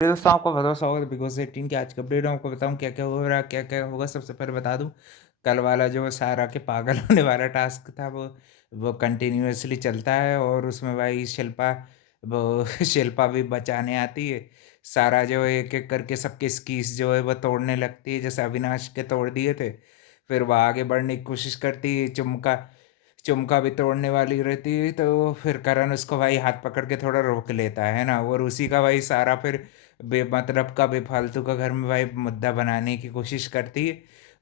मेरे दोस्तों आपको भरोसा होगा बिग बॉस 18 की आज की अपडेट में आपको बताऊँ क्या-क्या हो रहा है, क्या-क्या होगा। सबसे पहले बता दूँ, कल वाला जो सारा के पागल होने वाला टास्क था वो कंटिन्यूअसली चलता है और उसमें भाई शिल्पा वो शिल्पा भी बचाने आती है। सारा जो है एक-एक करके सबके स्कीस जो है वो तोड़ने लगती है, जैसे अविनाश के तोड़ दिए थे। फिर वो आगे बढ़ने की कोशिश करती है, चुमका भी तोड़ने वाली रहती है, तो फिर करण उसको भाई हाथ पकड़ के थोड़ा रोक लेता है ना। और उसी का भाई सारा फिर बेमतलब का बेफालतू का घर में भाई मुद्दा बनाने की कोशिश करती है।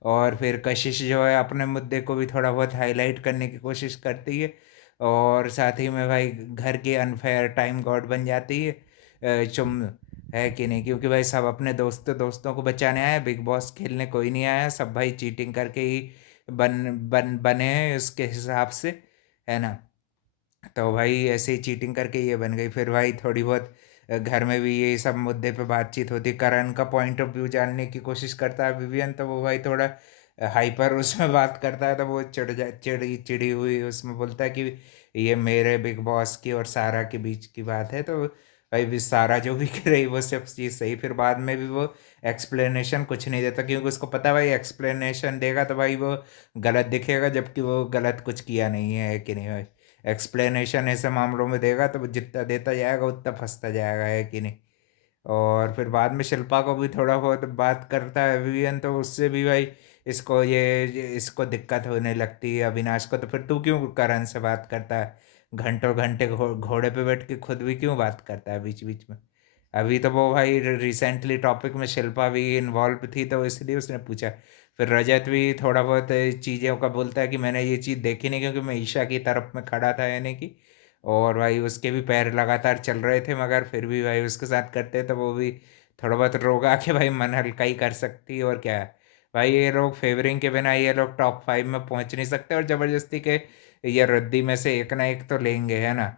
और फिर कशिश जो है अपने मुद्दे को भी थोड़ा बहुत हाईलाइट करने की कोशिश करती है। और साथ ही में भाई घर की अनफेयर टाइम गॉड बन जाती है। चुम है कि नहीं, क्योंकि भाई सब अपने दोस्तों को बचाने आए, बिग बॉस खेलने कोई नहीं आया, सब भाई चीटिंग करके ही बने हैं उसके हिसाब से, है ना। तो भाई ऐसे ही चीटिंग करके ये बन गई। फिर भाई थोड़ी बहुत घर में भी ये सब मुद्दे पे बातचीत होती। करण का पॉइंट ऑफ व्यू जानने की कोशिश करता है विवियन, तो वो भाई थोड़ा हाइपर उसमें बात करता है, तो वो चिड़ी चिड़ी हुई उसमें बोलता है कि ये मेरे बिग बॉस की और सारा के बीच की बात है। तो भाई भी सारा जो भी कह रही वो सब चीज़ सही। फिर बाद में भी वो एक्सप्लेनेशन कुछ नहीं देता, क्योंकि उसको पता है भाई एक्सप्लेनेशन देगा तो भाई वो गलत दिखेगा, जबकि वो गलत कुछ किया नहीं है कि नहीं भाई। एक्सप्लेनेशन ऐसे मामलों में देगा तो वो जितना देता जाएगा उतना फंसता जाएगा, है कि नहीं। और फिर बाद में शिल्पा को भी थोड़ा बहुत बात करता है विवियन, तो उससे भी भाई इसको दिक्कत होने लगती है अविनाश को। तो फिर तू क्यों करण से बात करता है, घंटों घंटे घोड़े पे बैठ के खुद भी क्यों बात करता है बीच बीच में। अभी तो वो भाई रिसेंटली टॉपिक में शिल्पा भी इन्वॉल्व थी, तो इसलिए उसने पूछा। फिर रजत भी थोड़ा बहुत चीज़ों का बोलता है कि मैंने ये चीज़ देखी नहीं, क्योंकि मैं ईशा की तरफ में खड़ा था यानी कि। और भाई उसके भी पैर लगातार चल रहे थे, मगर फिर भी भाई उसके साथ करते तो वो भी थोड़ा बहुत रोगा के भाई मन हल्का ही कर सकती। और क्या है भाई, ये लोग फेवरिंग के बिना ये लोग टॉप 5 में पहुंच नहीं सकते, और ज़बरदस्ती के ये रद्दी में से एक ना एक तो लेंगे, है ना।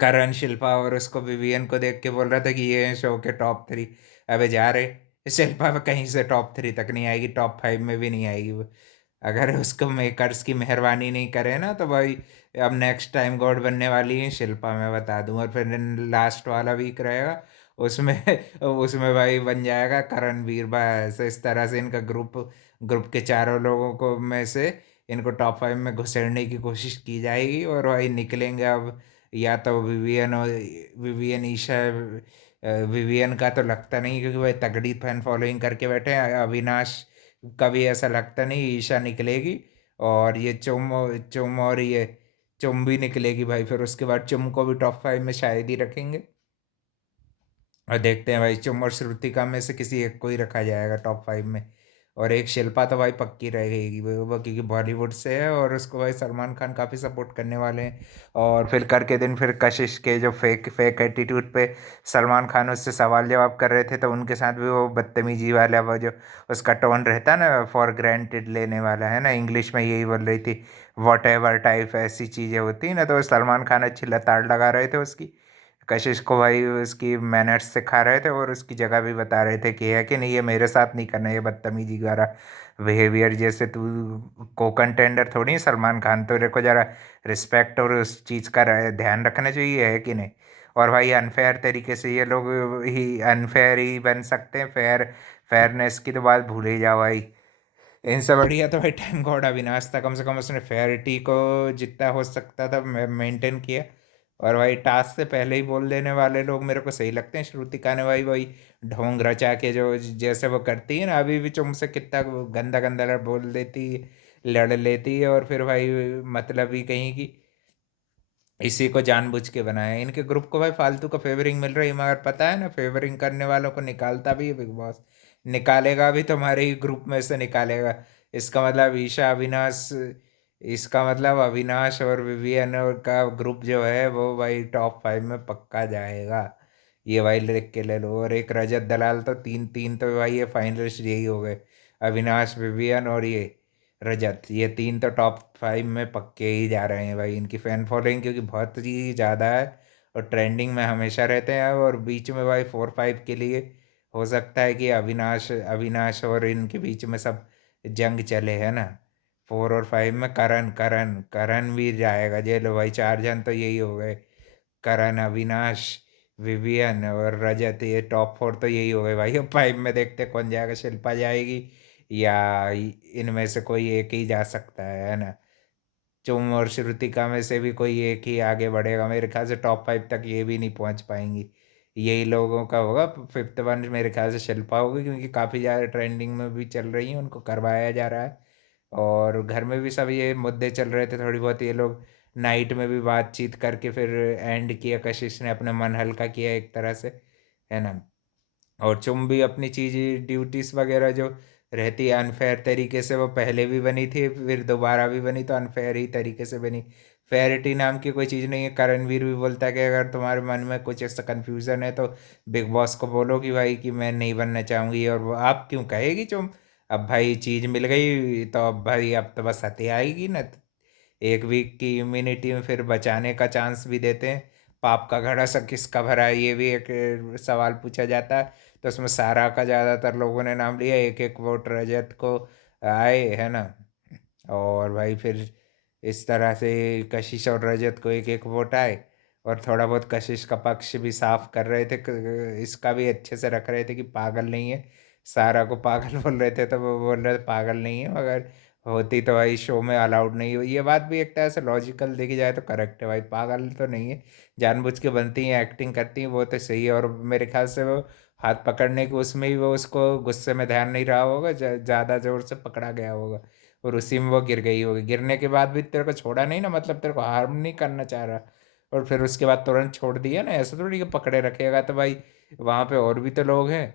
करण शिल्पा और उसको विवियन को देख के बोल रहा था कि ये हैं शो के टॉप 3। अबे जा रहे, शिल्पा कहीं से टॉप 3 तक नहीं आएगी, टॉप 5 में भी नहीं आएगी वो। अगर उसको मेकर्स की मेहरबानी नहीं करे ना, तो भाई अब नेक्स्ट टाइम गॉड बनने वाली है शिल्पा, मैं बता दूं। और फिर लास्ट वाला वीक रहेगा उसमें उसमें भाई बन जाएगा करणवीर। बस इस तरह से इनका ग्रुप ग्रुप के चारों लोगों को में से इनको टॉप 5 में घुसेड़ने की कोशिश की जाएगी। और भाई निकलेंगे अब या तो विवियन ईशा। विवियन का तो लगता नहीं, क्योंकि भाई तगड़ी फैन फॉलोइंग करके बैठे हैं। अविनाश का भी ऐसा लगता नहीं, ईशा निकलेगी। और ये चुम और ये चुम भी निकलेगी भाई। फिर उसके बाद चुम को भी टॉप 5 में शायद ही रखेंगे। और देखते हैं भाई, चुम और श्रुतिका में से किसी एक को ही रखा जाएगा टॉप 5 में। और एक शिल्पा तो भाई पक्की रहेगी वो, क्योंकि बॉलीवुड से है और उसको भाई सलमान खान काफ़ी सपोर्ट करने वाले हैं। और फिर करके दिन फिर कशिश के जो फेक फेक एटीट्यूड पे सलमान खान उससे सवाल जवाब कर रहे थे, तो उनके साथ भी वो बदतमीजी वाला वो जो उसका टोन रहता है ना, फॉर ग्रांटेड लेने वाला, है ना। इंग्लिश में यही बोल रही थी, वॉट एवर टाइप ऐसी चीज़ें होती ना, तो सलमान खान अच्छी लताड़ लगा रहे थे उसकी। कशिश को भाई उसकी मैनर्स सिखा रहे थे और उसकी जगह भी बता रहे थे कि है कि नहीं, ये मेरे साथ नहीं करना, ये बदतमीजी वाला बिहेवियर। जैसे तू को कंटेंडर थोड़ी है सलमान खान, तो तेरे को जरा रिस्पेक्ट और उस चीज़ का ध्यान रखना चाहिए, है कि नहीं। और भाई अनफेयर तरीके से ये लोग ही अनफेयर ही बन सकते हैं, फेयरनेस की तो बात भूल ही जाओ भाई। इनसे बढ़िया तो भाई टाइम गॉड अविनाश था, कम से कम उसने फेयरिटी को जितना हो सकता था मेंटेन किया। और भाई टास्क से पहले ही बोल देने वाले लोग मेरे को सही लगते हैं। श्रुतिका ने भाई वही ढोंग रचा के जो जैसे वो करती है ना, अभी भी तुम से कितना गंदा गंदा बोल देती है, लड़ लेती है। और फिर भाई मतलब ही कहीं की इसी को जानबूझ के बनाया है। इनके ग्रुप को भाई फालतू का फेवरिंग मिल रही है, मगर पता है ना फेवरिंग करने वालों को निकालता भी है बिग बॉस। निकालेगा भी तुम्हारे ही ग्रुप में से निकालेगा। इसका मतलब ईशा अविनाश इसका मतलब अविनाश और विवियन का ग्रुप जो है वो भाई टॉप 5 में पक्का जाएगा। ये भाई लिख के ले लो। और एक रजत दलाल, तो तीन तीन तो भाई ये फाइनलिस्ट यही हो गए, अविनाश विवियन और ये रजत। ये तीन तो टॉप 5 में पक्के ही जा रहे हैं भाई। इनकी फैन फॉलोइंग क्योंकि बहुत ही ज़्यादा है और ट्रेंडिंग में हमेशा रहते हैं। और बीच में भाई 4-5 के लिए हो सकता है कि अविनाश अविनाश और इनके बीच में सब जंग चले, है ना। 4 और 5 में करण करण करण भी जाएगा जेल भाई। 4 जन तो यही हो गए, करण अविनाश विवियन और रजत, ये टॉप 4 तो यही हो गए भाई। अब 5 में देखते कौन जाएगा, शिल्पा जाएगी या इनमें से कोई एक ही जा सकता है ना। चुम और श्रुतिका में से भी कोई एक ही आगे बढ़ेगा मेरे ख्याल से, टॉप 5 तक ये भी नहीं पहुंच पाएंगी। यही लोगों का होगा। फिफ्थ वन मेरे ख्याल से शिल्पा होगी, क्योंकि काफ़ी ज़्यादा ट्रेंडिंग में भी चल रही है, उनको करवाया जा रहा है। और घर में भी सब ये मुद्दे चल रहे थे थोड़ी बहुत, ये लोग नाइट में भी बातचीत करके फिर एंड किया, कशिश ने अपना मन हल्का किया एक तरह से, है ना। और चुम भी अपनी चीज़ ड्यूटीज वगैरह जो रहती है अनफेयर तरीके से, वो पहले भी बनी थी फिर दोबारा भी बनी तो अनफेयर ही तरीके से बनी। फेयरिटी नाम की कोई चीज़ नहीं है। करणवीर भी बोलता है कि अगर तुम्हारे मन में कुछ ऐसा कन्फ्यूज़न है तो बिग बॉस को बोलो कि भाई कि मैं नहीं बनना चाहूँगी, और वो आप क्यों कहेगी चुम। अब भाई चीज़ मिल गई तो अब भाई अब तो बस हत्या आएगी ना। एक वीक की इम्यूनिटी में फिर बचाने का चांस भी देते हैं। पाप का घड़ा सब किसका भरा है, ये भी एक सवाल पूछा जाता है। तो उसमें सारा का ज़्यादातर लोगों ने नाम लिया, एक एक वोट रजत को आए, है ना। और भाई फिर इस तरह से कशिश और रजत को एक एक वोट आए। और थोड़ा बहुत कशिश का पक्ष भी साफ कर रहे थे, इसका भी अच्छे से रख रहे थे कि पागल नहीं है। सारा को पागल बोल रहे थे तो वो बोल रहे थे पागल नहीं है, मगर होती तो भाई शो में अलाउड नहीं हुई। ये बात भी एक तरह से लॉजिकल देखी जाए तो करेक्ट है भाई, पागल तो नहीं है। जानबूझ के बनती हैं, एक्टिंग करती हैं, वो तो सही है। और मेरे ख्याल से वो हाथ पकड़ने के उसमें ही वो उसको गुस्से में ध्यान नहीं रहा होगा, ज़्यादा जोर से पकड़ा गया होगा, और उसी में वो गिर गई होगी। गिरने के बाद भी तेरे को छोड़ा नहीं ना, मतलब तेरे को हार्म नहीं करना चाह रहा, और फिर उसके बाद तुरंत छोड़ दिया ना, ऐसा थोड़ी कि पकड़े रखेगा। तो भाई वहाँ पे और भी तो लोग हैं।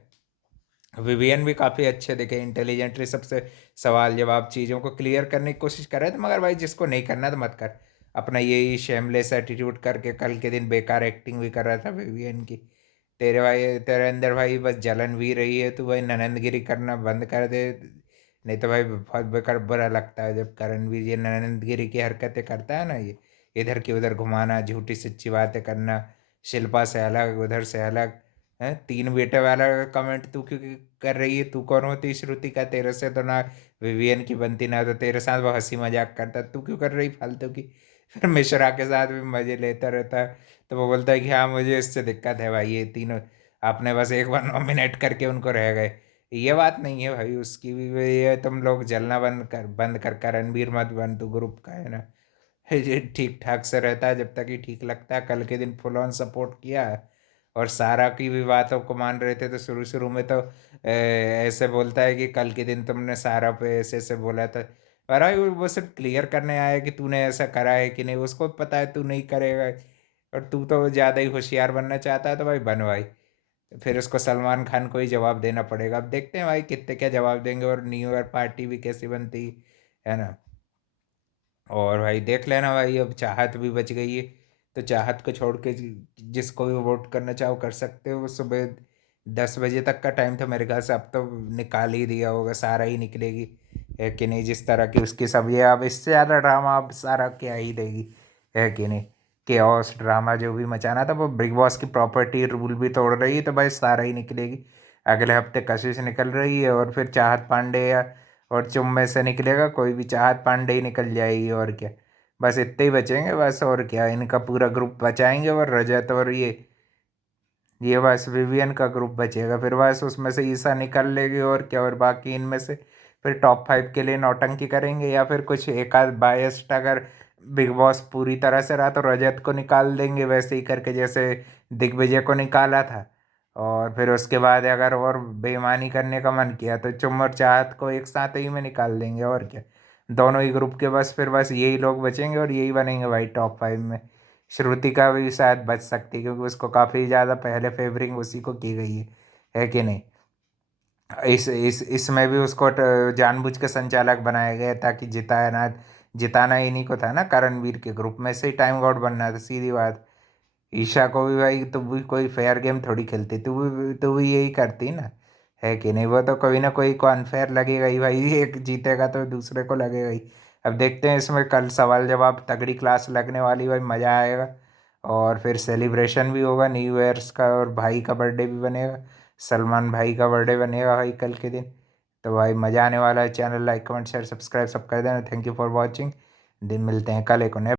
विवियन भी काफ़ी अच्छे दिखे, इंटेलिजेंटली सबसे सवाल जवाब चीज़ों को क्लियर करने की कोशिश कर रहे थे। मगर भाई जिसको नहीं करना तो मत कर। अपना यही शेमलेस एटीट्यूड करके कल के दिन बेकार एक्टिंग भी कर रहा था विवियन की। तेरे भाई तेरे अंदर भाई बस जलन भी रही है, तो भाई ननंदगिरी करना बंद कर दे। नहीं तो भाई बहुत बेकार बुरा लगता है जब करणवीर ये ननंदगिरी की हरकतें करता है ना, ये इधर की उधर घुमाना, झूठी सच्ची बातें करना, शिल्पा से अलग उधर से अलग है। तीन बेटे वाला कमेंट तू क्यों कर रही है, तू कौन होती श्रुति का, तेरे से तो ना विवियन की बनती, ना तो तेरे साथ वो हंसी मजाक करता, तू क्यों कर रही फालतू की। फिर मिश्रा के साथ भी मजे लेता रहता है। तो वो बोलता है कि हाँ मुझे इससे दिक्कत है भाई, ये तीनों आपने बस एक बार नॉमिनेट करके उनको रह गए। ये बात नहीं है भाई उसकी भी, ये तुम लोग जलना बंद कर रणबीर मत बन, तू ग्रुप का है ना। ये ठीक ठाक से रहता है जब तक ही ठीक लगता है। कल के दिन फुल ऑन सपोर्ट किया है, और सारा की भी बातों को मान रहे थे। तो शुरू शुरू में तो ऐसे बोलता है कि कल के दिन तुमने सारा पे ऐसे ऐसे बोला था। पर भाई वो सिर्फ क्लियर करने आया कि तूने ऐसा करा है कि नहीं, उसको पता है तू नहीं करेगा। और तू तो ज़्यादा ही होशियार बनना चाहता है, तो भाई बन भाई। फिर उसको सलमान खान को ही जवाब देना पड़ेगा। अब देखते हैं भाई कितने क्या जवाब देंगे, और न्यू ईयर पार्टी भी कैसी बनती है ना। और भाई देख लेना भाई, अब चाहत भी बच गई है। तो चाहत को छोड़ के जिसको भी वोट करना चाहो कर सकते हो। सुबह 10 बजे तक का टाइम था मेरे ख्याल से, अब तो निकाल ही दिया होगा, सारा ही निकलेगी, है कि नहीं। जिस तरह की उसकी सब ये, अब इससे ज़्यादा ड्रामा अब सारा क्या ही देगी, है कि नहीं। केओस ड्रामा जो भी मचाना था वो बिग बॉस की प्रॉपर्टी रूल भी तोड़ रही है, तो भाई सारा ही निकलेगी। अगले हफ्ते कशिश निकल रही है, और फिर चाहत पांडे या और चुम में से निकलेगा कोई भी, चाहत पांडे ही निकल जाएगी और क्या। बस इतने ही बचेंगे बस, और क्या इनका पूरा ग्रुप बचाएंगे, और रजत और ये बस विवियन का ग्रुप बचेगा। फिर बस उसमें से ईसा निकल लेगी और क्या, और बाकी इनमें से फिर टॉप 5 के लिए नौटंकी करेंगे, या फिर कुछ एक आध बायस्ड अगर बिग बॉस पूरी तरह से रहा तो रजत को निकाल देंगे, वैसे ही करके जैसे दिग्विजय को निकाला था। और फिर उसके बाद अगर और बेईमानी करने का मन किया तो चुम और चाहत को एक साथ ही में निकाल देंगे, और क्या। दोनों ही ग्रुप के बस फिर बस यही लोग बचेंगे, और यही बनेंगे भाई टॉप 5 में। श्रुति का भी शायद बच सकती है, क्योंकि उसको काफ़ी ज़्यादा पहले फेवरिंग उसी को की गई है कि नहीं। इस इसमें भी उसको जानबूझ के संचालक बनाया गया ताकि जिताना इन्हीं को था ना, करणवीर के ग्रुप में से ही टाइम आउट बनना था, सीधी बात। ईशा को भी भाई, तू भी कोई फेयर गेम थोड़ी खेलती, तू भी यही करती ना, है कि नहीं। वो तो कोई ना कोई को अनफेयर लगेगा ही भाई, एक जीतेगा तो दूसरे को लगेगा ही। अब देखते हैं, इसमें कल सवाल जवाब तगड़ी क्लास लगने वाली भाई, मज़ा आएगा। और फिर सेलिब्रेशन भी होगा न्यू ईयर्स का, और भाई का बर्थडे भी बनेगा, सलमान भाई का बर्थडे बनेगा भाई कल के दिन। तो भाई मज़ा आने वाला है। Channel like comment share subscribe सब कर देना। Thank you for watching. दिन मिलते हैं कल एक नए